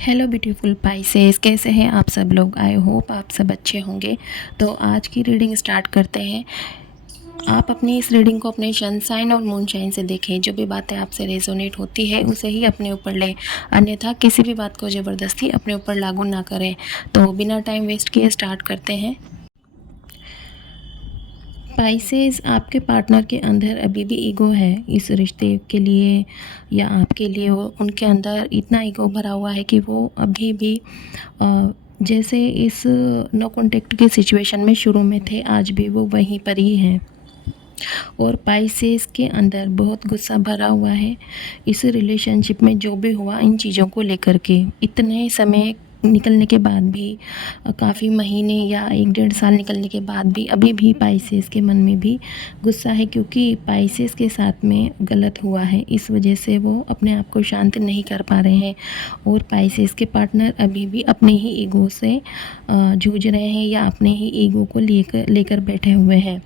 Hello beautiful Pisces, कैसे हैं आप सब लोग। आई होप आप सब अच्छे होंगे। तो आज की रीडिंग स्टार्ट करते हैं। आप अपनी इस रीडिंग को अपने सन साइन और मून साइन से देखें। जो भी बातें आपसे रेजोनेट होती है उसे ही अपने ऊपर लें, अन्यथा किसी भी बात को ज़बरदस्ती अपने ऊपर लागू ना करें। तो बिना टाइम वेस्ट किए स्टार्ट करते हैं। स्पाइसेस, आपके पार्टनर के अंदर अभी भी ईगो है इस रिश्ते के लिए या आपके लिए। वो उनके अंदर इतना ईगो भरा हुआ है कि वो अभी भी जैसे इस नो कॉन्टेक्ट की सिचुएशन में शुरू में थे, आज भी वो वहीं पर ही हैं। और स्पाइसेस के अंदर बहुत गुस्सा भरा हुआ है इस रिलेशनशिप में, जो भी हुआ इन चीज़ों को लेकर के। इतने समय निकलने के बाद भी, काफ़ी महीने या 1 डेढ़ साल निकलने के बाद भी अभी भी स्पाइसेस के मन में भी गुस्सा है, क्योंकि स्पाइसेस के साथ में गलत हुआ है। इस वजह से वो अपने आप को शांत नहीं कर पा रहे हैं। और स्पाइसेस के पार्टनर अभी भी अपने ही ईगो से जूझ रहे हैं या अपने ही ईगो को लेकर बैठे हुए हैं।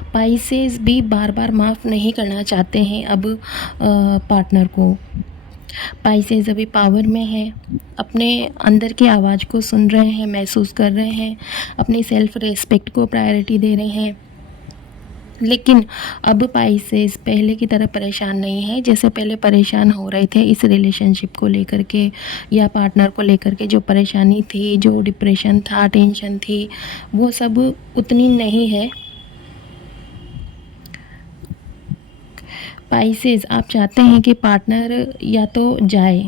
स्पाइसेस भी बार बार माफ़ नहीं करना चाहते हैं अब पार्टनर को। स्पाइसेस अभी पावर में है, अपने अंदर की आवाज़ को सुन रहे हैं, महसूस कर रहे हैं, अपनी सेल्फ रेस्पेक्ट को प्रायोरिटी दे रहे हैं। लेकिन अब स्पाइसेस पहले की तरह परेशान नहीं है जैसे पहले परेशान हो रहे थे इस रिलेशनशिप को लेकर के या पार्टनर को लेकर के। जो परेशानी थी, जो डिप्रेशन था, टेंशन थी, वो सब उतनी नहीं है। स्पाइसेस, आप चाहते हैं कि पार्टनर या तो जाए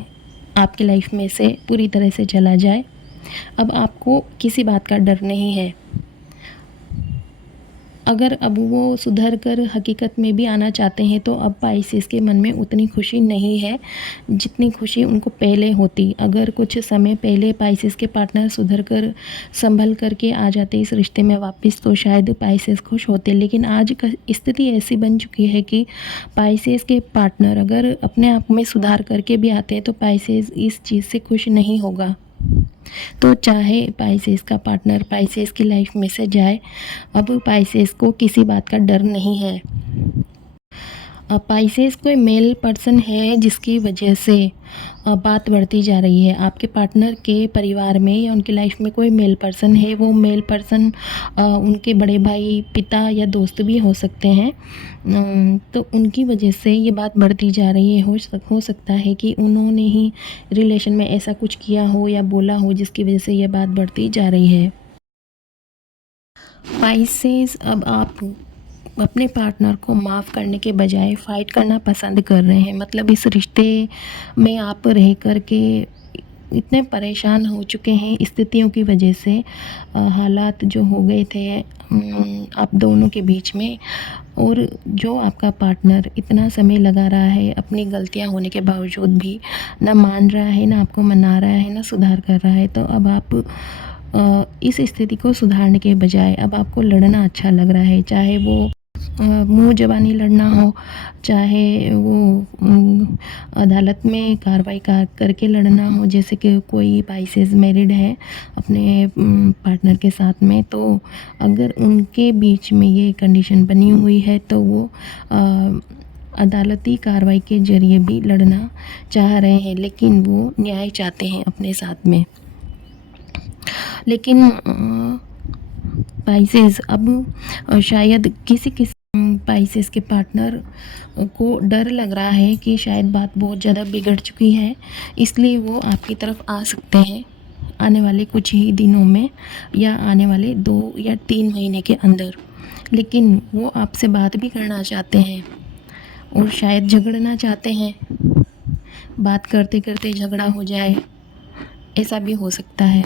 आपकी लाइफ में से, पूरी तरह से चला जाए। अब आपको किसी बात का डर नहीं है। अगर अब वो सुधर कर हकीकत में भी आना चाहते हैं तो अब स्पाइसेस के मन में उतनी खुशी नहीं है जितनी खुशी उनको पहले होती। अगर कुछ समय पहले स्पाइसेस के पार्टनर सुधर कर संभल करके आ जाते इस रिश्ते में वापस, तो शायद स्पाइसेस खुश होते। लेकिन आज का स्थिति ऐसी बन चुकी है कि स्पाइसेस के पार्टनर अगर अपने आप में सुधार करके भी आते हैं तो स्पाइसेस इस चीज़ से खुश नहीं होगा। तो चाहे स्पाइसेस का पार्टनर स्पाइसेस की लाइफ में से जाए, अब स्पाइसेस को किसी बात का डर नहीं है। स्पाइसेस कोई मेल पर्सन है जिसकी वजह से बात बढ़ती जा रही है। आपके पार्टनर के परिवार में या उनकी लाइफ में कोई मेल पर्सन है। वो मेल पर्सन उनके बड़े भाई, पिता या दोस्त भी हो सकते हैं। तो उनकी वजह से ये बात बढ़ती जा रही है। हो सकता है कि उन्होंने ही रिलेशन में ऐसा कुछ किया हो या बोला हो जिसकी वजह से ये बात बढ़ती जा रही है। स्पाइसेस, अब आप अपने पार्टनर को माफ़ करने के बजाय फ़ाइट करना पसंद कर रहे हैं। मतलब इस रिश्ते में आप रह कर के इतने परेशान हो चुके हैं स्थितियों की वजह से। हालात जो हो गए थे आप दोनों के बीच में, और जो आपका पार्टनर इतना समय लगा रहा है अपनी गलतियां होने के बावजूद भी, ना मान रहा है, ना आपको मना रहा है, ना सुधार कर रहा है। तो अब आप इस स्थिति को सुधारने के बजाय अब आपको लड़ना अच्छा लग रहा है। चाहे वो मुँह ज़बानी लड़ना हो, चाहे वो अदालत में कार्रवाई करके लड़ना हो। जैसे कि कोई स्पाइसेस मैरिड है अपने पार्टनर के साथ में, तो अगर उनके बीच में ये कंडीशन बनी हुई है तो वो अदालती कार्रवाई के ज़रिए भी लड़ना चाह रहे हैं। लेकिन वो न्याय चाहते हैं अपने साथ में। लेकिन स्पाइसेस अब शायद किसी स्पाइसेस के पार्टनर को डर लग रहा है कि शायद बात बहुत ज़्यादा बिगड़ चुकी है, इसलिए वो आपकी तरफ आ सकते हैं आने वाले कुछ ही दिनों में या आने वाले 2 या 3 महीने के अंदर। लेकिन वो आपसे बात भी करना चाहते हैं और शायद झगड़ना चाहते हैं। बात करते करते झगड़ा हो जाए, ऐसा भी हो सकता है।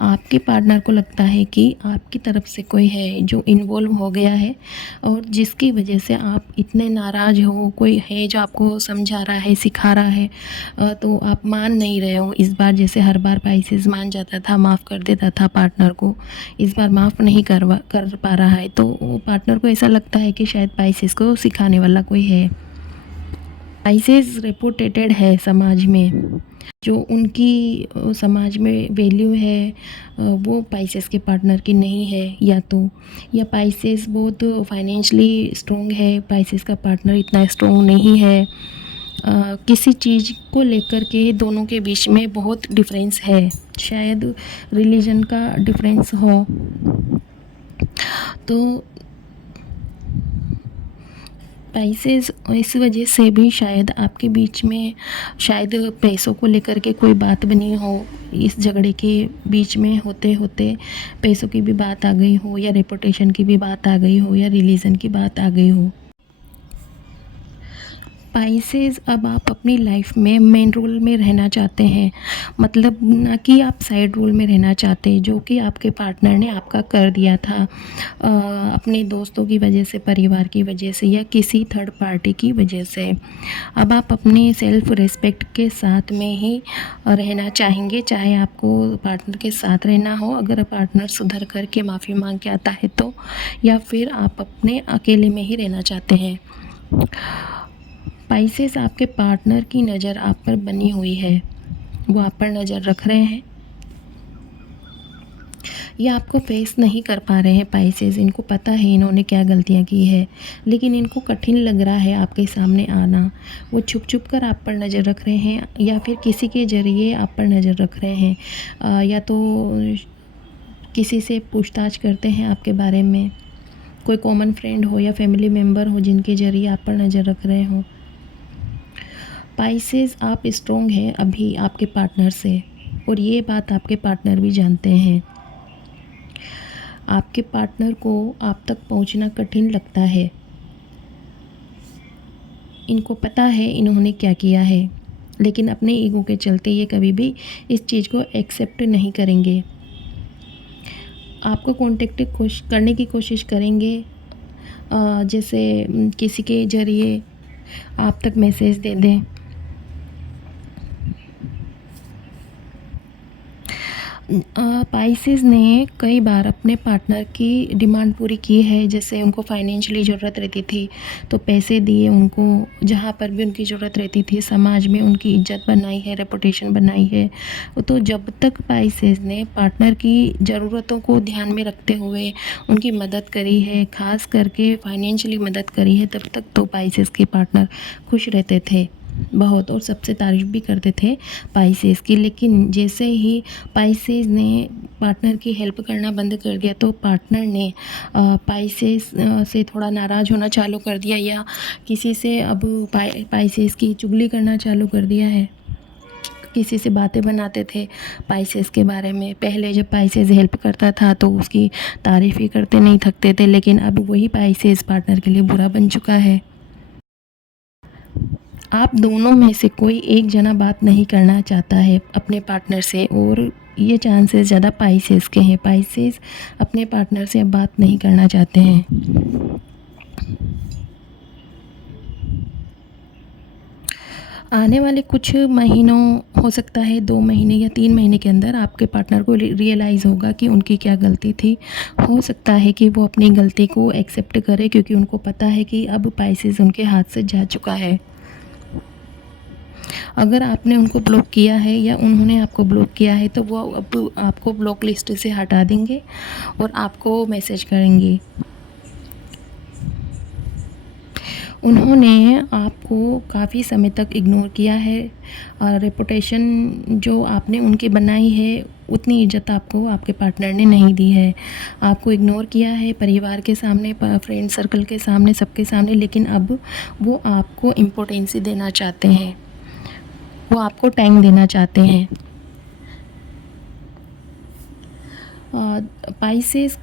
आपके पार्टनर को लगता है कि आपकी तरफ से कोई है जो इन्वॉल्व हो गया है और जिसकी वजह से आप इतने नाराज़ हो। कोई है जो आपको समझा रहा है, सिखा रहा है, तो आप मान नहीं रहे हो। इस बार जैसे हर बार स्पाइसेस मान जाता था, माफ़ कर देता था पार्टनर को, इस बार माफ़ नहीं कर पा रहा है। तो पार्टनर को ऐसा लगता है कि शायद स्पाइसेस को सिखाने वाला कोई है। स्पाइसेस रेपुटेटेड है समाज में, जो उनकी समाज में वैल्यू है वो पाइसेस के पार्टनर की नहीं है, या पाइसेस बहुत फाइनेंशियली स्ट्रॉन्ग है, पाइसेस का पार्टनर इतना स्ट्रॉन्ग नहीं है। किसी चीज़ को लेकर के दोनों के बीच में बहुत डिफरेंस है, शायद रिलीजन का डिफरेंस हो। तो स्पाइसेस इस वजह से भी शायद आपके बीच में शायद पैसों को लेकर के कोई बात बनी हो, इस झगड़े के बीच में होते होते पैसों की भी बात आ गई हो, या रेपुटेशन की भी बात आ गई हो, या रिलीजन की बात आ गई हो। स्पाइसेस अब आप अपनी लाइफ में मेन रोल में रहना चाहते हैं, मतलब ना कि आप साइड रोल में रहना चाहते, जो कि आपके पार्टनर ने आपका कर दिया था अपने दोस्तों की वजह से, परिवार की वजह से, या किसी थर्ड पार्टी की वजह से। अब आप अपने सेल्फ रिस्पेक्ट के साथ में ही रहना चाहेंगे, चाहे आपको पार्टनर के साथ रहना हो, अगर पार्टनर सुधर कर के माफ़ी मांग के आता है तो, या फिर आप अपने अकेले में ही रहना चाहते हैं। स्पाइसेस आपके पार्टनर की नज़र आप पर बनी हुई है, वो आप पर नज़र रख रहे हैं, या आपको फेस नहीं कर पा रहे हैं। स्पाइसेस, इनको पता है इन्होंने क्या गलतियां की है, लेकिन इनको कठिन लग रहा है आपके सामने आना। वो छुप छुप कर आप पर नज़र रख रहे हैं, या फिर किसी के ज़रिए आप पर नज़र रख रहे हैं, या तो किसी से पूछताछ करते हैं आपके बारे में, कोई कॉमन फ्रेंड हो या फैमिली मेम्बर हो जिनके ज़रिए आप पर नज़र रख रहे हो। स्पाइसेस, आप स्ट्रॉन्ग हैं अभी आपके पार्टनर से, और ये बात आपके पार्टनर भी जानते हैं। आपके पार्टनर को आप तक पहुंचना कठिन लगता है, इनको पता है इन्होंने क्या किया है, लेकिन अपने ईगो के चलते ये कभी भी इस चीज़ को एक्सेप्ट नहीं करेंगे। आपको कांटेक्ट करने की कोशिश करेंगे, जैसे किसी के ज़रिए आप तक मैसेज दे दें। स्पाइसेस ने कई बार अपने पार्टनर की डिमांड पूरी की है, जैसे उनको फाइनेंशियली ज़रूरत रहती थी तो पैसे दिए उनको, जहाँ पर भी उनकी ज़रूरत रहती थी समाज में उनकी इज्जत बनाई है, रेपुटेशन बनाई है। तो जब तक स्पाइसेस ने पार्टनर की ज़रूरतों को ध्यान में रखते हुए उनकी मदद करी है, ख़ास करके फाइनेंशियली मदद करी है, तब तक तो स्पाइसेस के पार्टनर खुश रहते थे बहुत, और सबसे तारीफ़ भी करते थे स्पाइसेस की। लेकिन जैसे ही स्पाइसेस ने पार्टनर की हेल्प करना बंद कर दिया, तो पार्टनर ने स्पाइसेस से थोड़ा नाराज़ होना चालू कर दिया, या किसी से अब स्पाइसेस की चुगली करना चालू कर दिया है। किसी से बातें बनाते थे स्पाइसेस के बारे में। पहले जब स्पाइसेस हेल्प करता था तो उसकी तारीफ़ ही करते नहीं थकते थे, लेकिन अब वही स्पाइसेस पार्टनर के लिए बुरा बन चुका है। आप दोनों में से कोई एक जना बात नहीं करना चाहता है अपने पार्टनर से, और ये चांसेस ज़्यादा स्पाइसेस के हैं। स्पाइसेस अपने पार्टनर से अब बात नहीं करना चाहते हैं। आने वाले कुछ महीनों, हो सकता है 2 महीने या 3 महीने के अंदर आपके पार्टनर को रियलाइज़ होगा कि उनकी क्या गलती थी। हो सकता है कि वो अपनी गलती को एक्सेप्ट करे, क्योंकि उनको पता है कि अब स्पाइसेस उनके हाथ से जा चुका है। अगर आपने उनको ब्लॉक किया है या उन्होंने आपको ब्लॉक किया है, तो वो अब आपको ब्लॉक लिस्ट से हटा देंगे और आपको मैसेज करेंगे। उन्होंने आपको काफ़ी समय तक इग्नोर किया है, और रेपुटेशन जो आपने उनकी बनाई है उतनी इज्जत आपको आपके पार्टनर ने नहीं दी है। आपको इग्नोर किया है परिवार के सामने, फ्रेंड सर्कल के सामने, सबके सामने, लेकिन अब वो आपको इम्पोर्टेंस देना चाहते हैं, वो आपको टाइम देना चाहते हैं।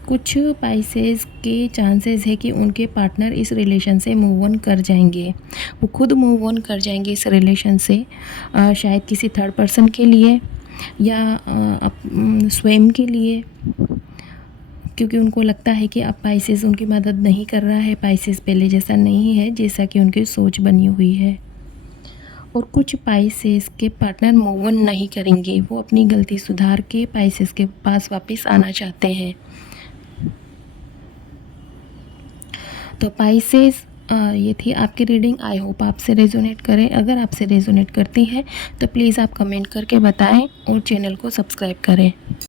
कुछ स्पाइसेस के चांसेस है कि उनके पार्टनर इस रिलेशन से मूव ऑन कर जाएंगे, वो खुद मूव ऑन कर जाएंगे इस रिलेशन से, शायद किसी थर्ड पर्सन के लिए, या स्वयं के लिए, क्योंकि उनको लगता है कि अब स्पाइसेस उनकी मदद नहीं कर रहा है। स्पाइसेस पहले जैसा नहीं है जैसा कि उनकी सोच बनी हुई है। और कुछ स्पाइसेस के पार्टनर मूव ऑन नहीं करेंगे, वो अपनी गलती सुधार के स्पाइसेस के पास वापस आना चाहते हैं। तो स्पाइसेस ये थी आपकी रीडिंग। आई होप आपसे रेजोनेट करे। अगर आपसे रेजोनेट करती है तो प्लीज़ आप कमेंट करके बताएं और चैनल को सब्सक्राइब करें।